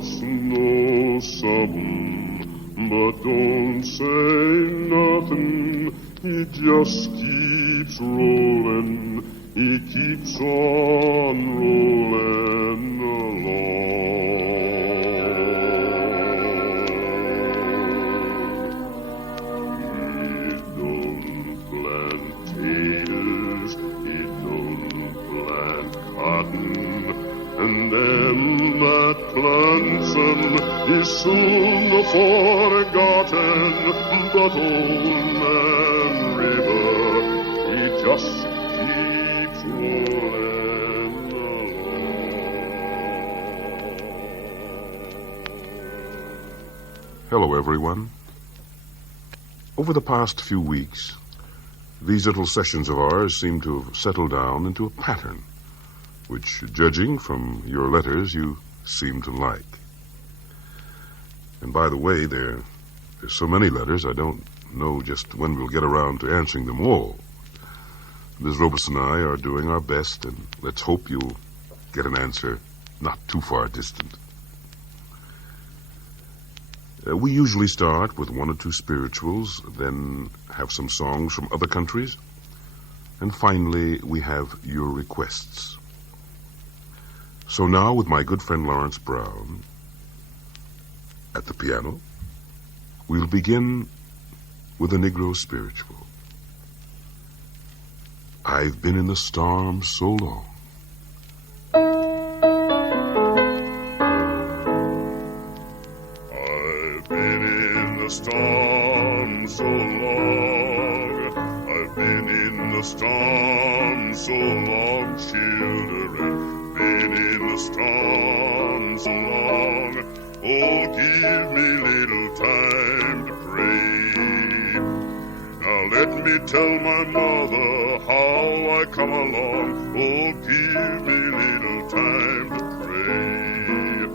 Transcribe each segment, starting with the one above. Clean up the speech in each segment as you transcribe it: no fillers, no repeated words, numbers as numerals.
must know something, but don't say nothing. He just keeps rolling, he keeps on rolling along. He don't plant potatoes, he don't plant cotton, and them that plants them is soon forgotten. But old man River, he just keeps rolling along. Hello, everyone. Over the past few weeks, these little sessions of ours seem to have settled down into a pattern, which, judging from your letters, you seem to like. And by the way, there's so many letters, I don't know just when we'll get around to answering them all. Ms. Robeson and I are doing our best, and let's hope you'll get an answer not too far distant. We usually start with one or two spirituals, then have some songs from other countries, and finally we have your requests. So now, with my good friend Lawrence Brown at the piano, we'll begin with a Negro spiritual. I've been in the storm so long. I've been in the storm so long. I've been in the storm so long, children. Been in the storm so long. Oh, give me little time to pray. Now let me tell my mother how I come along. Oh, give me little time to pray.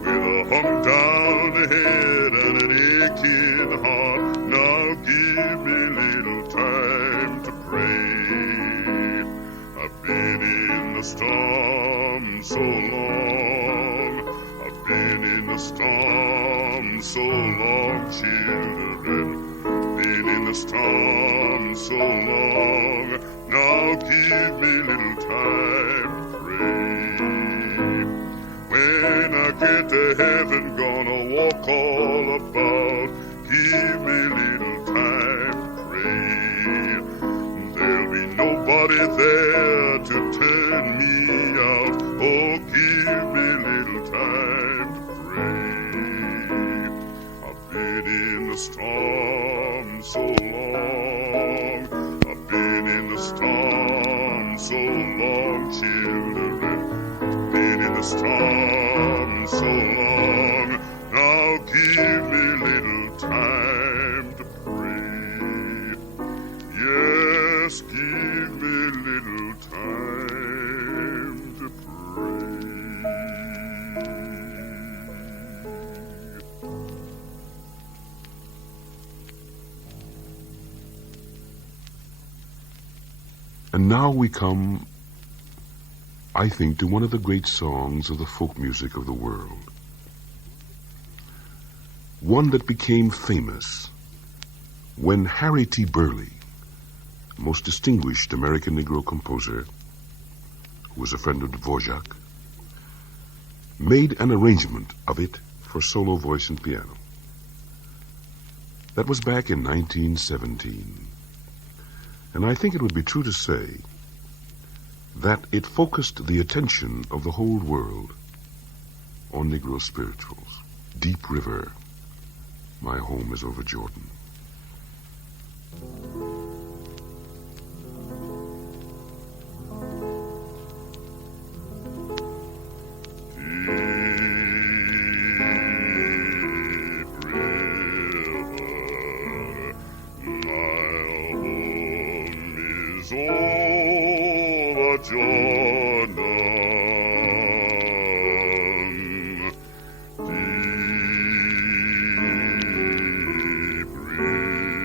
With a hung down head and an aching heart, now give me little time to pray. I've been in the storm so long. I've been in the storm so long, children. Been in the storm so long. Now give me little time to pray. When I get to heaven, gonna walk all about. Give me little time to pray. There'll be nobody there to turn me out. Oh, give me little time to pray. I've been in the storm so long. I've been in the storm so long, children. Been in the storm so long. Now give me little time to pray. Yes, give me little time to pray. And now we come, I think, to one of the great songs of the folk music of the world. One that became famous when Harry T. Burleigh, the most distinguished American Negro composer, who was a friend of Dvorak, made an arrangement of it for solo voice and piano. That was back in 1917. And I think it would be true to say that it focused the attention of the whole world on Negro spirituals. Deep River, my home is over Jordan. Over Jordan, deep river,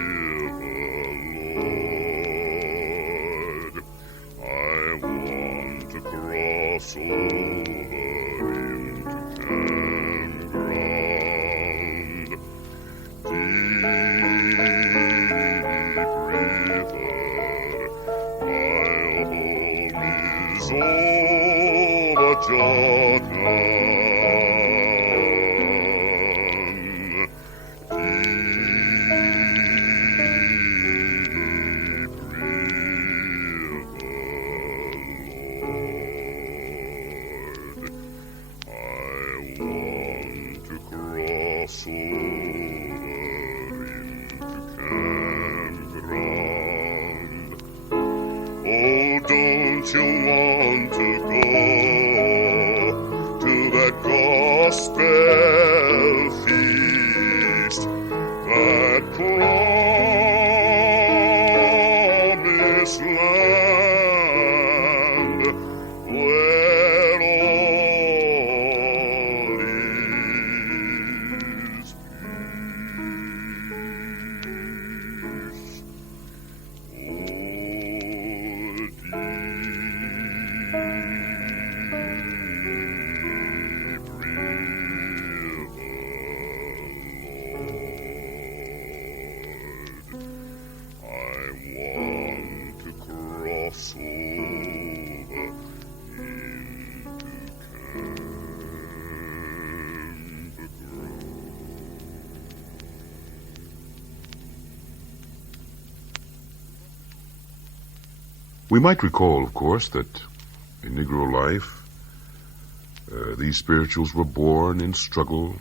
Lord, I want to cross over into Cameroon. Don't you want to go to that gospel feast, that promised land, where all is peace? We might recall, of course, that in Negro life, these spirituals were born in struggle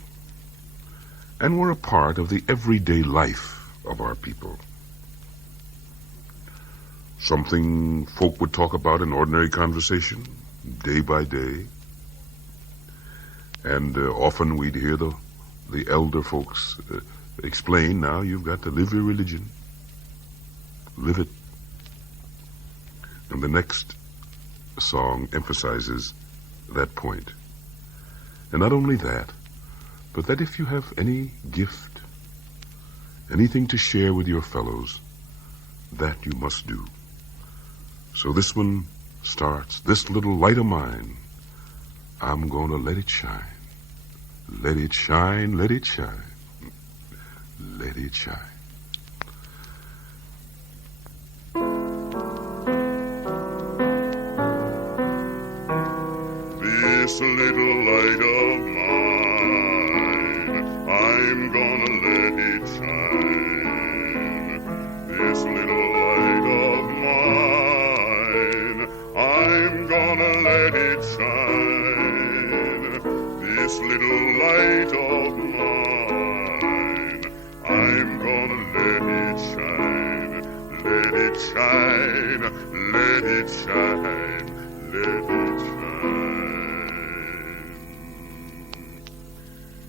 and were a part of the everyday life of our people. Something folk would talk about in ordinary conversation, day by day. And often we'd hear the elder folks explain, now you've got to live your religion. Live it. And the next song emphasizes that point. And not only that, but that if you have any gift, anything to share with your fellows, that you must do. So this one starts, this little light of mine, I'm going to let it shine. Let it shine, let it shine. Let it shine. This little light of mine, I'm gonna let it shine. This little light of mine, I'm gonna let it shine. This little light of mine, I'm gonna let it shine. Let it shine, let it shine, let it shine.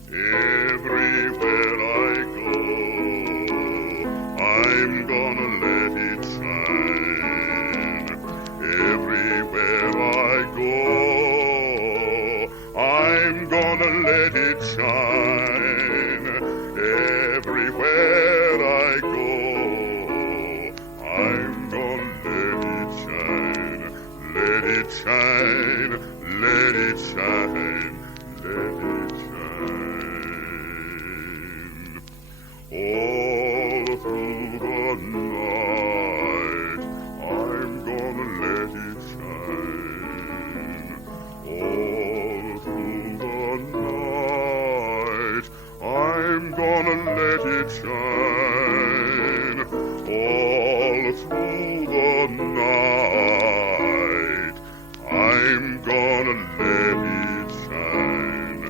Everywhere I go, I'm gonna let it shine. Everywhere I go, I'm gonna let it shine. Everywhere I go, I'm gonna let it shine. Let it shine, let it shine, let it shine. All through the night, I'm gonna let it shine. All through the night, I'm gonna let it shine. All through the night, I'm gonna let it shine.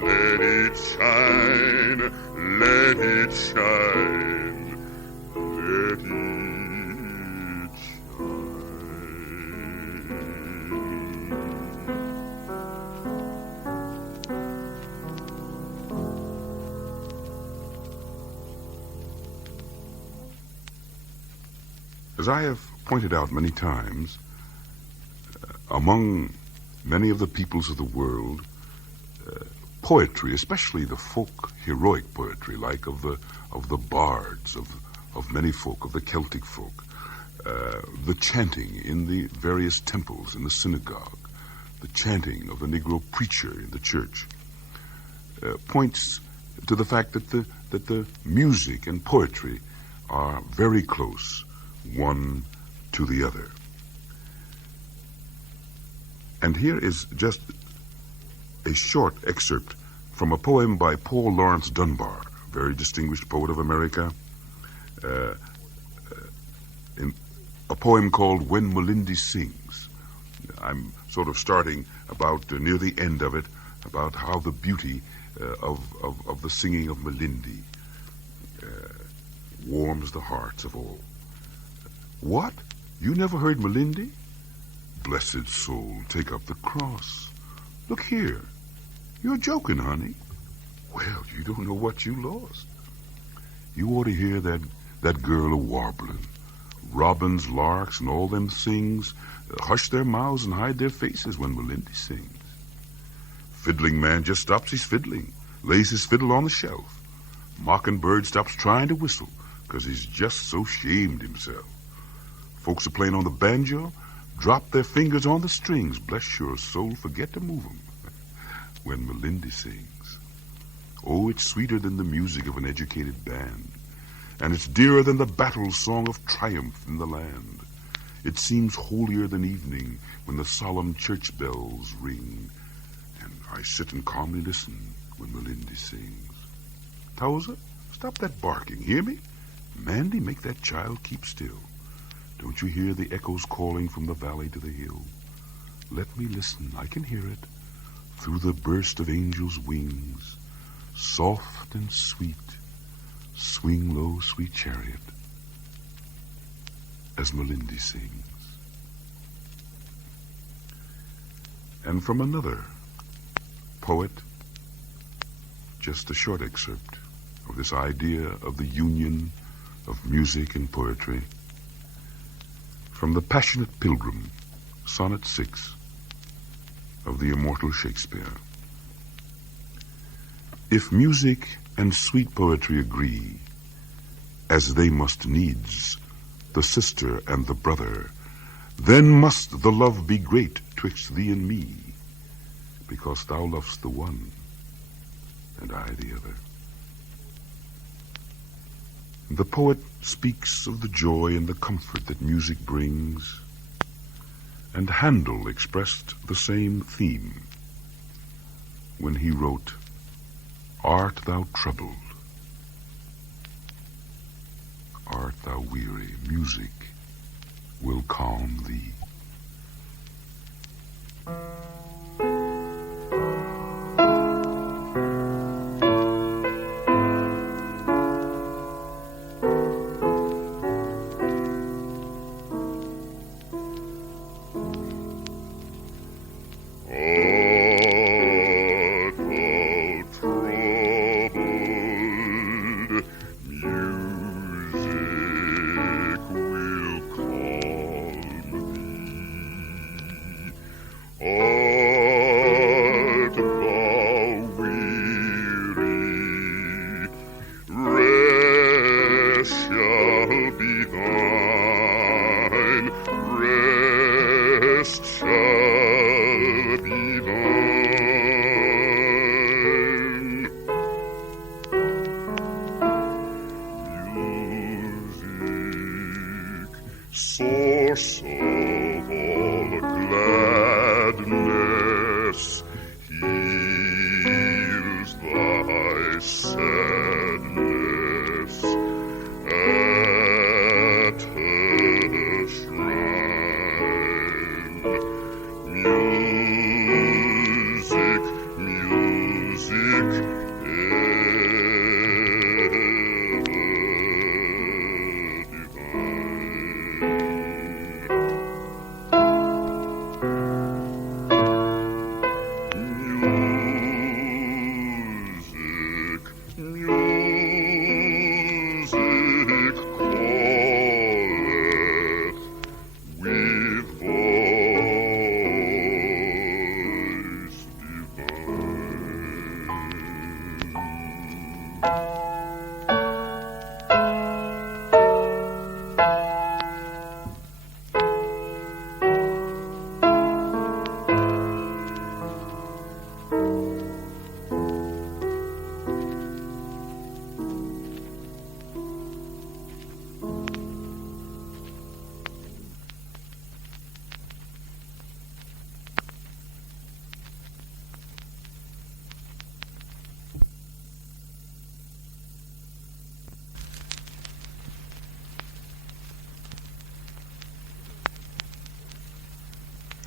Let it shine, let it shine, let it shine. As I have pointed out many times, among many of the peoples of the world, poetry, especially the folk heroic poetry, like of the bards of many folk, of the Celtic folk, the chanting in the various temples in the synagogue, the chanting of the Negro preacher in the church, points to the fact that the music and poetry are very close, one to the other. And here is just a short excerpt from a poem by Paul Laurence Dunbar, a very distinguished poet of America, in a poem called When Melindy Sings. I'm sort of starting about near the end of it, about how the beauty of the singing of Melindy warms the hearts of all. What? You never heard Melindy? Blessed soul, take up the cross. Look here. You're joking, honey. Well, you don't know what you lost. You ought to hear that girl a-warbling. Robins, larks, and all them things hush their mouths and hide their faces when Melindy sings. Fiddling man just stops his fiddling, lays his fiddle on the shelf. Mockingbird stops trying to whistle, 'cause he's just so shamed himself. Folks are playing on the banjo, drop their fingers on the strings. Bless your soul, forget to move 'em when Melindy sings. Oh, it's sweeter than the music of an educated band, and it's dearer than the battle song of triumph in the land. It seems holier than evening when the solemn church bells ring, and I sit and calmly listen when Melindy sings. Towser, stop that barking, hear me? Mandy, make that child keep still. Don't you hear the echoes calling from the valley to the hill? Let me listen, I can hear it, through the burst of angels' wings. Soft and sweet, swing low, sweet chariot, as Melindy sings. And from another poet, just a short excerpt of this idea of the union of music and poetry. From The Passionate Pilgrim, Sonnet 6 of the immortal Shakespeare. If music and sweet poetry agree, as they must needs, the sister and the brother, then must the love be great twixt thee and me, because thou lovest the one, and I the other. The poet speaks of the joy and the comfort that music brings, and Handel expressed the same theme when he wrote, Art thou troubled? Art thou weary? Music will calm thee. Oh,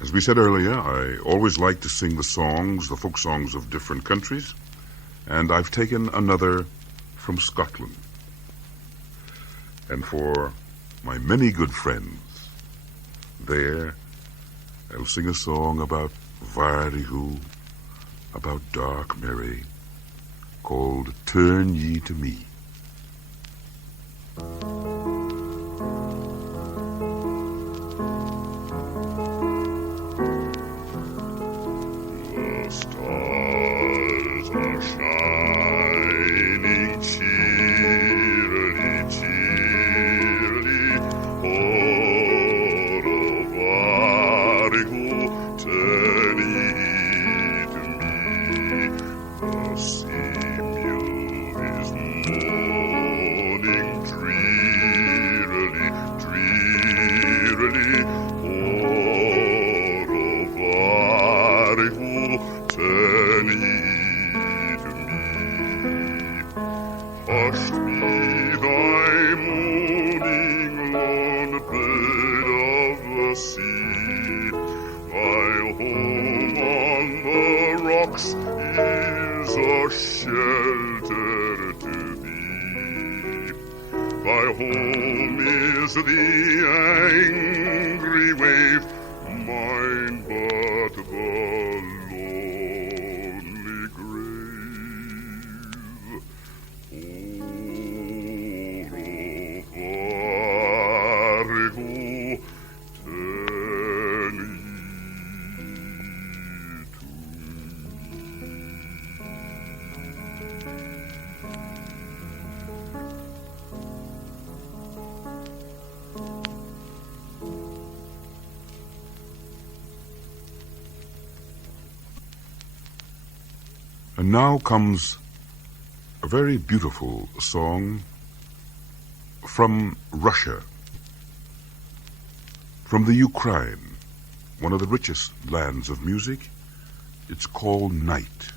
As we said earlier, I always like to sing the songs, the folk songs of different countries, and I've taken another from Scotland. And for my many good friends there, I'll sing a song about Vardihu, about Dark Mary, called Turn Ye to Me. The stars are shining cheerily, cheerily. Oh, Vardihu, turn ye to me. The seamew is moaning drearily, drearily. Oh, Vardihu, turn ye to me. Hushed be thy mooning, lone bird of the sea. Thy home on the rocks is a shelter to thee. Thy home is the angry wave, mine but the lonely grave. Vardihu, turn ye to And now comes a very beautiful song from Russia, from the Ukraine, one of the richest lands of music. It's called Night.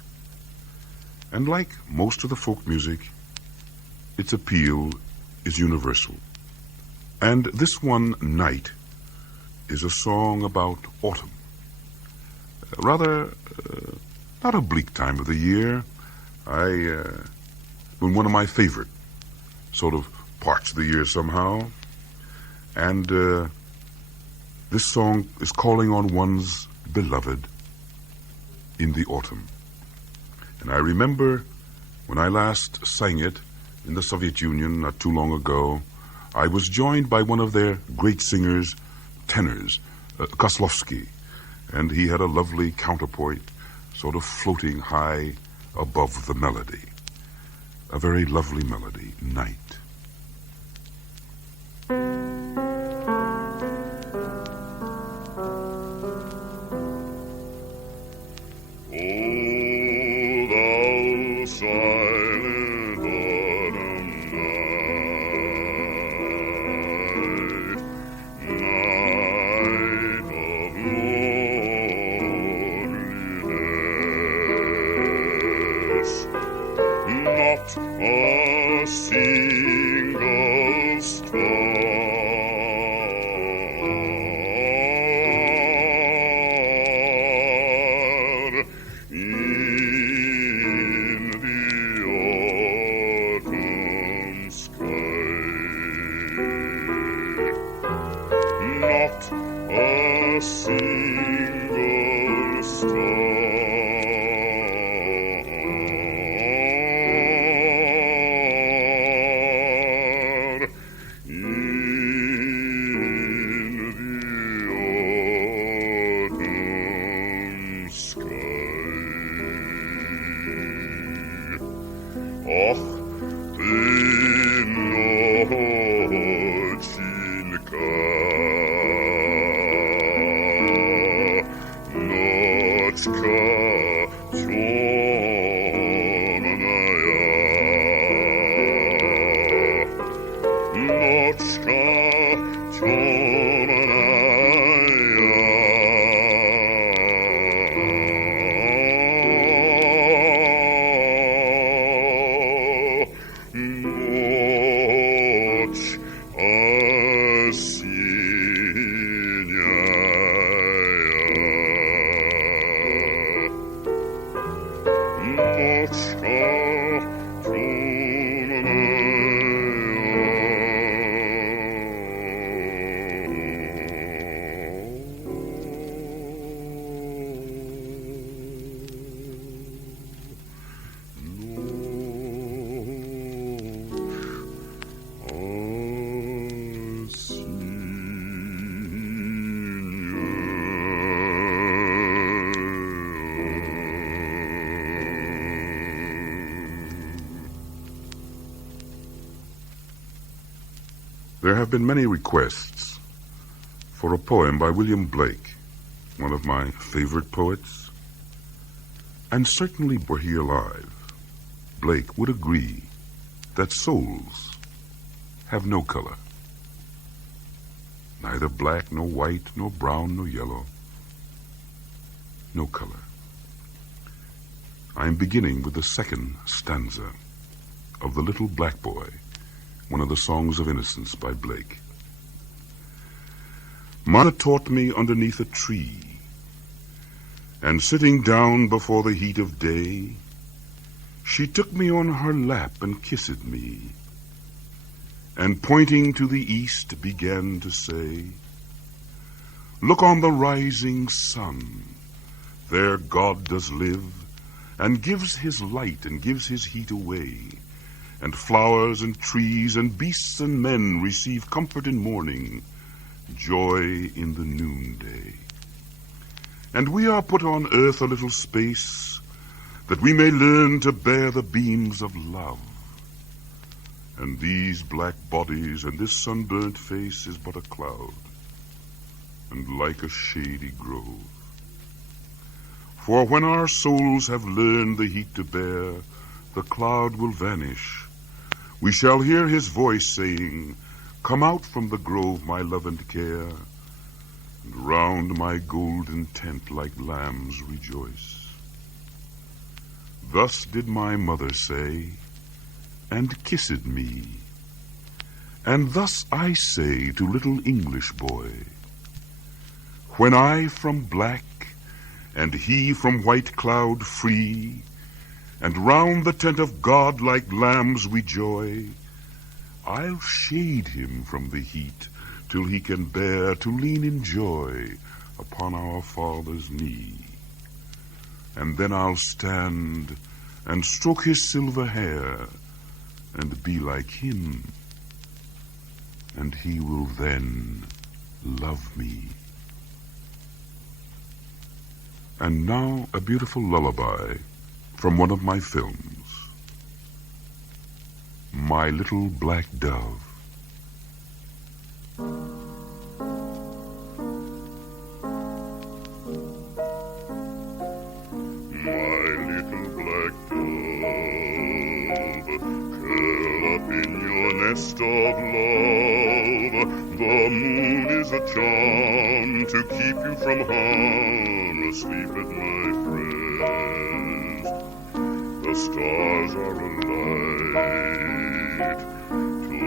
And like most of the folk music, its appeal is universal. And this one, Night, is a song about autumn. Rather, not a bleak time of the year. Been one of my favorite sort of parts of the year somehow. And this song is calling on one's beloved in the autumn. And I remember when I last sang it in the Soviet Union not too long ago, I was joined by one of their great singers, tenors, Koslovsky, and he had a lovely counterpoint sort of floating high above the melody. A very lovely melody, Night. O thou silent autumn night, night of loneliness, not a single star in the autumn sky, not a single star in the autumn sky. Ach, ty nochinka, ночка темная, ночка темная. There have been many requests for a poem by William Blake, one of my favorite poets, and certainly were he alive, Blake would agree that souls have no color, neither black, nor white, nor brown, nor yellow, no color. I am beginning with the second stanza of The Little Black Boy, one of the Songs of Innocence by Blake. Mother taught me underneath a tree, and sitting down before the heat of day, she took me on her lap and kissed me, and pointing to the east began to say, "Look on the rising sun, there God does live, and gives his light and gives his heat away, and flowers and trees and beasts and men receive comfort in morning, joy in the noonday. And we are put on earth a little space, that we may learn to bear the beams of love. And these black bodies and this sunburnt face is but a cloud, and like a shady grove. For when our souls have learned the heat to bear, the cloud will vanish. We shall hear his voice saying, 'Come out from the grove, my love and care, and round my golden tent like lambs rejoice.' Thus did my mother say, and kissed me. And thus I say to little English boy, when I from black and he from white cloud free, and round the tent of God like lambs we joy, I'll shade him from the heat till he can bear to lean in joy upon our Father's knee. And then I'll stand and stroke his silver hair and be like him, and he will then love me." And now a beautiful lullaby from one of my films, My Little Black Dove. My little black dove, curl up in your nest of love. The moon is a charm to keep you from harm, asleep at my breast. The stars are a light to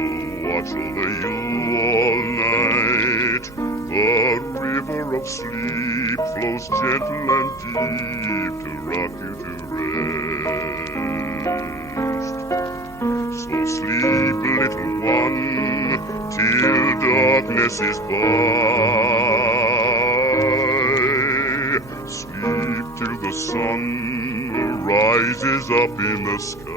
watch over you all night. The river of sleep flows gentle and deep to rock you to rest. So sleep, little one, till darkness is by. Sleep till the sun rises up in the sky.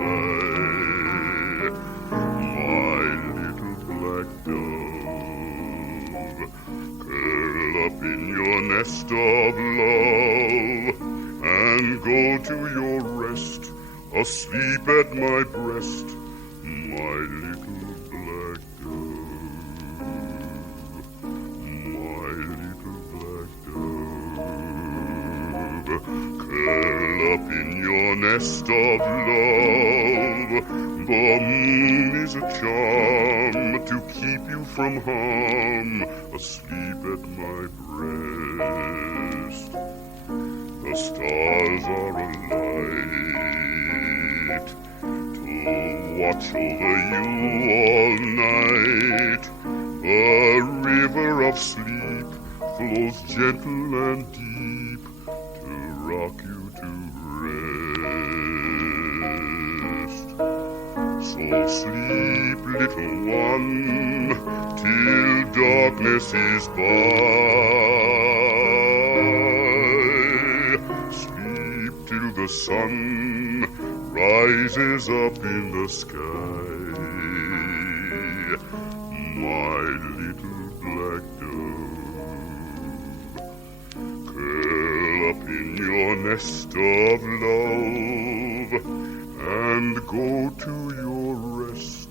My little black dove, curl up in your nest of love, and go to your rest, asleep at my breast, my little black dove, my little black dove. Curl up in your nest of love. The moon is a charm to keep you from harm, asleep at my breast. The stars are a light to watch over you all night. The river of sleep flows gentle and deep to rock you to rest. So sleep, little one, till darkness is by. Sleep till the sun rises up in the sky. My little black dove, curl up in your nest of love and go to your rest,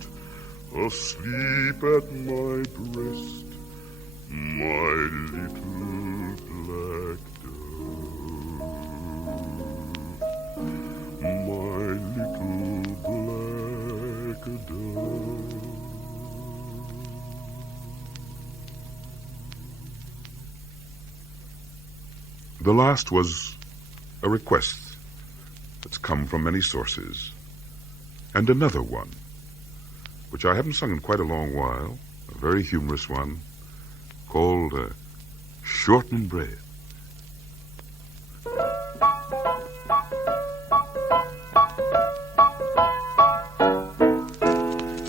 asleep at my breast, my little black dove, my little black dove. The last was a request that's come from many sources, and another one, which I haven't sung in quite a long while, a very humorous one, called Shortening Bread.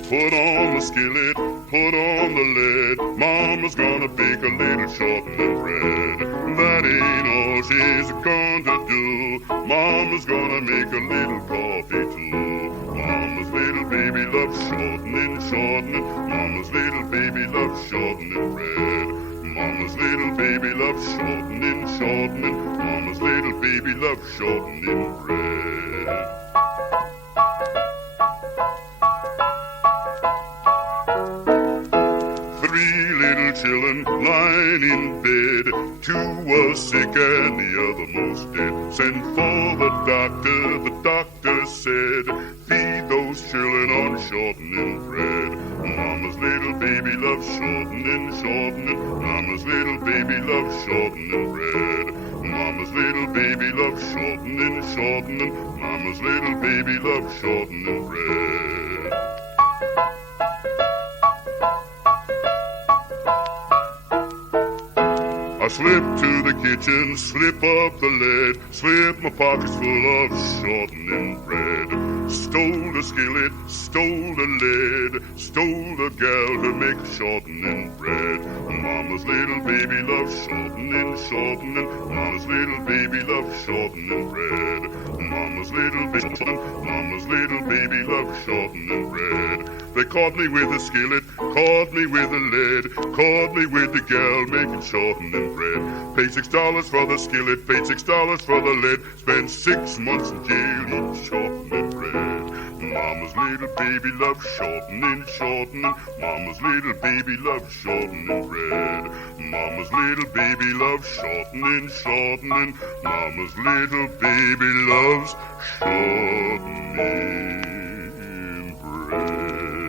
Put on the skillet, put on the lid, Mama's gonna bake a little shortening bread. That ain't all she's gonna do, Mama's gonna make a little coffee too. Mama's little baby loves shortening, shortening, Mama's little baby loves shortening bread. Mama's little baby loves shortening, shortening, Mama's little baby loves shortening bread. Children lying in bed, two was sick and the other most dead. Send for the doctor said, feed those children on shortening bread. Mama's little baby loves shortening, shortening, Mama's little baby loves shortening bread. Mama's little baby loves shortening, shortening, Mama's little baby loves shortening bread. I slipped to the kitchen, slip up the lid, slip my pockets full of shortening bread. Stole the skillet, stole the lid, stole the gal to make shortening bread. Mama's little baby loves shortening, shortening, Mama's little baby loves shortening bread. Mama's little baby loves shortening bread. They caught me with the skillet, caught me with the lid, caught me with the gal making shortening bread. Paid $6 for the skillet, paid $6 for the lid, spent 6 months in jail eating shortening bread. Mama's little baby loves shortening, shortening, Mama's little baby loves shortening bread. Mama's little baby loves shortening, shortening, Mama's little baby loves shortening bread.